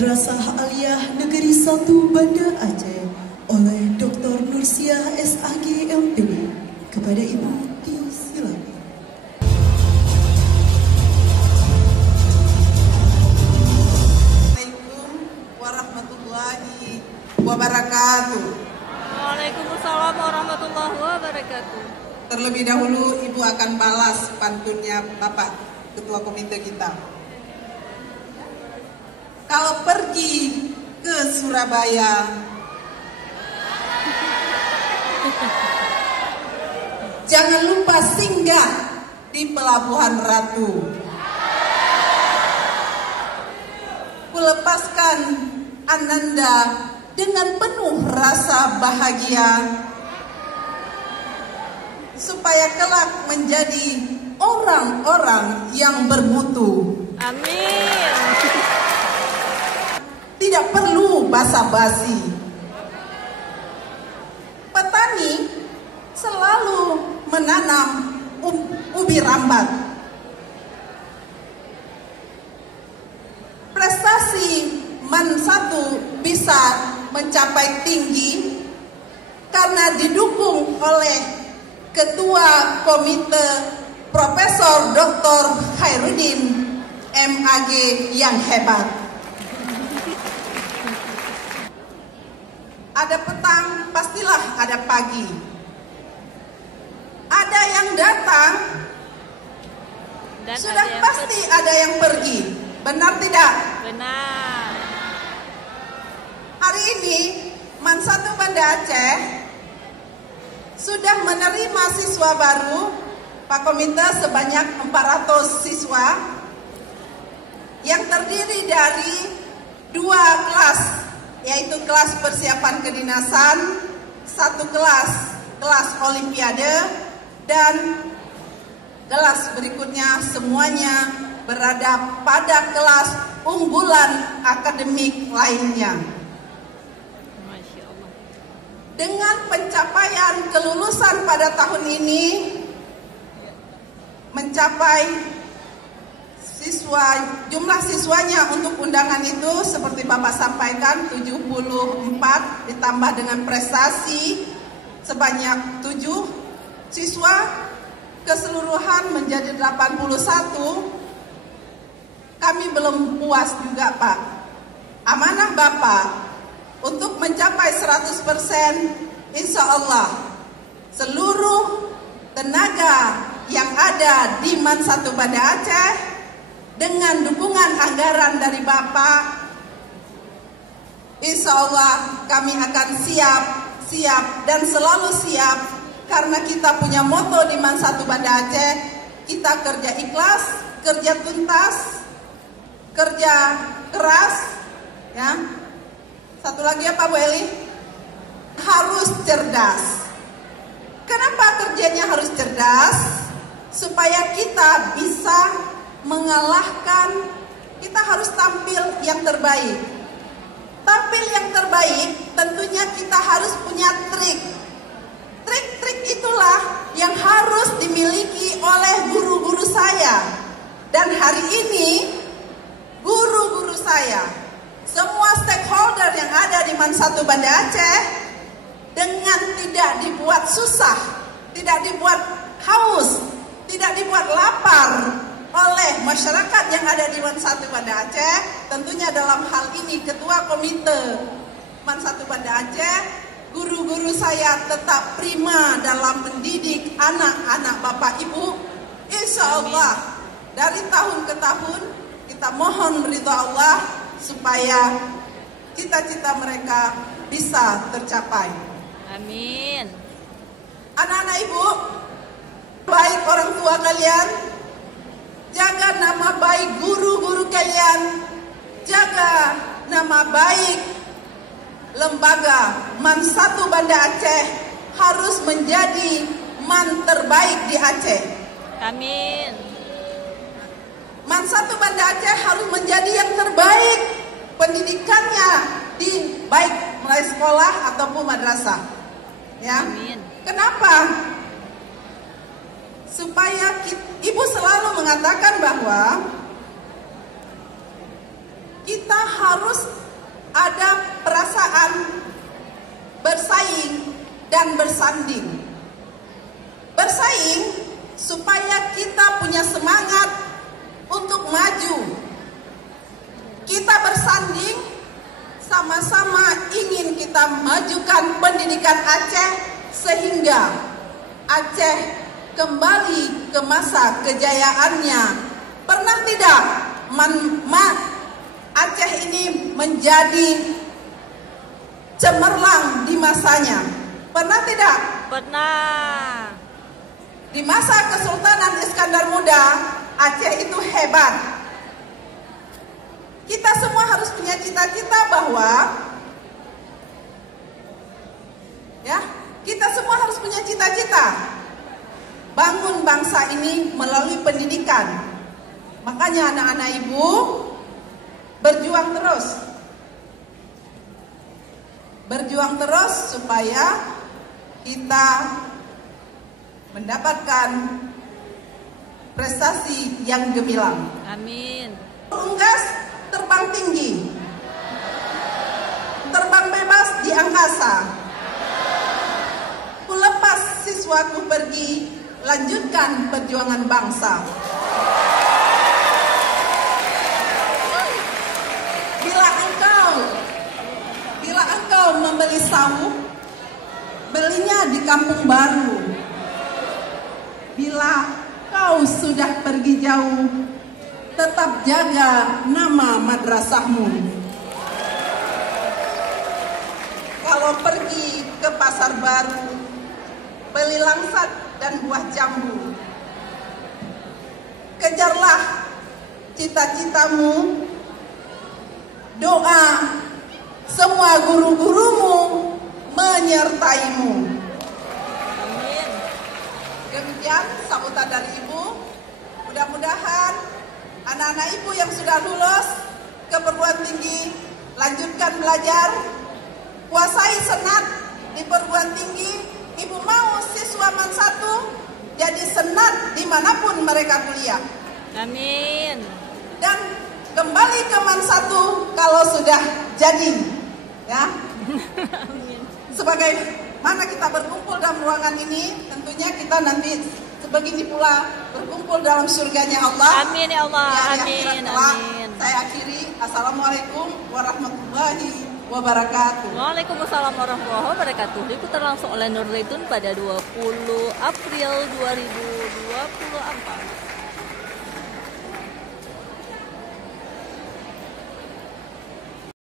Madrasah Aliyah Negeri 1 Banda Aceh oleh Dr. Nursiah SAG MPD. Kepada Ibu disilakan. Assalamualaikum warahmatullahi wabarakatuh. Waalaikumsalam warahmatullahi wabarakatuh. Terlebih dahulu Ibu akan balas pantunnya Bapak Ketua Komite kita. Kalau pergi ke Surabaya, jangan lupa singgah di Pelabuhan Ratu. Kulepaskan Ananda dengan penuh rasa bahagia, supaya kelak menjadi orang-orang yang bermutu. Amin. Tidak perlu basa-basi. Petani selalu menanam ubi rambat. Prestasi MAN 1 bisa mencapai tinggi karena didukung oleh Ketua Komite Profesor Dr. Khairuddin MAG yang hebat. Ada petang, pastilah ada pagi. Ada yang datang, Dan sudah ada yang pasti ada yang pergi. Benar tidak? Benar. Hari ini MAN 1 Banda Aceh sudah menerima siswa baru, Pak Komite, sebanyak 400 siswa yang terdiri dari 2 kelas, yaitu kelas persiapan kedinasan, 1 kelas olimpiade, dan kelas berikutnya semuanya berada pada kelas unggulan akademik lainnya. Masya Allah. Dengan pencapaian kelulusan pada tahun ini mencapai jumlah siswanya untuk undangan itu seperti Bapak sampaikan 74, ditambah dengan prestasi sebanyak 7 siswa, keseluruhan menjadi 81. Kami belum puas juga, Pak. Amanah Bapak untuk mencapai 100%, insya Allah seluruh tenaga yang ada di MAN 1 Banda Aceh dengan dukungan anggaran dari Bapak, insya Allah kami akan siap dan selalu siap, karena kita punya moto di MAN 1 Banda Aceh, kita kerja ikhlas, kerja tuntas, kerja keras, ya. Satu lagi ya Pak Bu Eli, harus cerdas. Kenapa kerjanya harus cerdas? Supaya kita bisa mengalahkan, kita harus tampil yang terbaik. Tampil yang terbaik tentunya kita harus punya trik. Trik-trik itulah yang harus dimiliki oleh guru-guru saya. Dan hari ini guru-guru saya, semua stakeholder yang ada di MAN 1 Banda Aceh, dengan tidak dibuat susah, tidak dibuat haus, tidak dibuat lapar oleh masyarakat yang ada di MAN 1 Banda Aceh, tentunya dalam hal ini Ketua Komite MAN 1 Banda Aceh, guru-guru saya tetap prima dalam mendidik anak-anak Bapak Ibu. Insya Allah dari tahun ke tahun kita mohon ridha Allah supaya cita-cita mereka bisa tercapai. Amin. Anak-anak Ibu, baik orang tua kalian, jaga nama baik guru-guru kalian, jaga nama baik lembaga MAN 1 Banda Aceh, harus menjadi MAN terbaik di Aceh. Amin. MAN 1 Banda Aceh harus menjadi yang terbaik pendidikannya, di baik mulai sekolah ataupun madrasah. Ya. Amin. Kenapa? Supaya Ibu selalu mengatakan bahwa kita harus ada perasaan bersaing dan bersanding. Bersaing supaya kita punya semangat untuk maju. Kita bersanding sama-sama ingin kita majukan pendidikan Aceh sehingga Aceh kembali ke masa kejayaannya. Pernah tidak Aceh ini menjadi cemerlang di masanya? Pernah tidak? Pernah. Di masa Kesultanan Iskandar Muda, Aceh itu hebat. Kita semua harus punya cita-cita bahwa kita semua harus punya cita-cita bangun bangsa ini melalui pendidikan. Makanya anak-anak ibu berjuang terus. Berjuang terus supaya kita mendapatkan prestasi yang gemilang. Amin. Unggas terbang tinggi, terbang bebas di angkasa. Ku lepas siswaku pergi, lanjutkan perjuangan bangsa. Bila engkau membeli sawu, belinya di kampung baru. Bila kau sudah pergi jauh, tetap jaga nama madrasahmu. Kalau pergi ke pasar baru, beli langsat dan buah jambu. Kejarlah cita-citamu, doa semua guru-gurumu menyertaimu. Amin. Demikian sambutan dari Ibu. Mudah-mudahan anak-anak Ibu yang sudah lulus ke perguruan tinggi, lanjutkan belajar, kuasai senat di perguruan tinggi. Ibu mau siswa MAN 1 jadi senat dimanapun mereka kuliah. Amin. Dan kembali ke MAN 1 kalau sudah jadi, ya. Sebagai mana kita berkumpul dalam ruangan ini, tentunya kita nanti sebegini pula berkumpul dalam surganya Allah. Amin ya Allah. Ya, Amin. Amin. Amin. Saya akhiri. Assalamualaikum warahmatullahi wabarakatuh. Waalaikumsalam warahmatullahi wabarakatuh. Diputar langsung oleh Nur Zaitun pada 20 April 2024.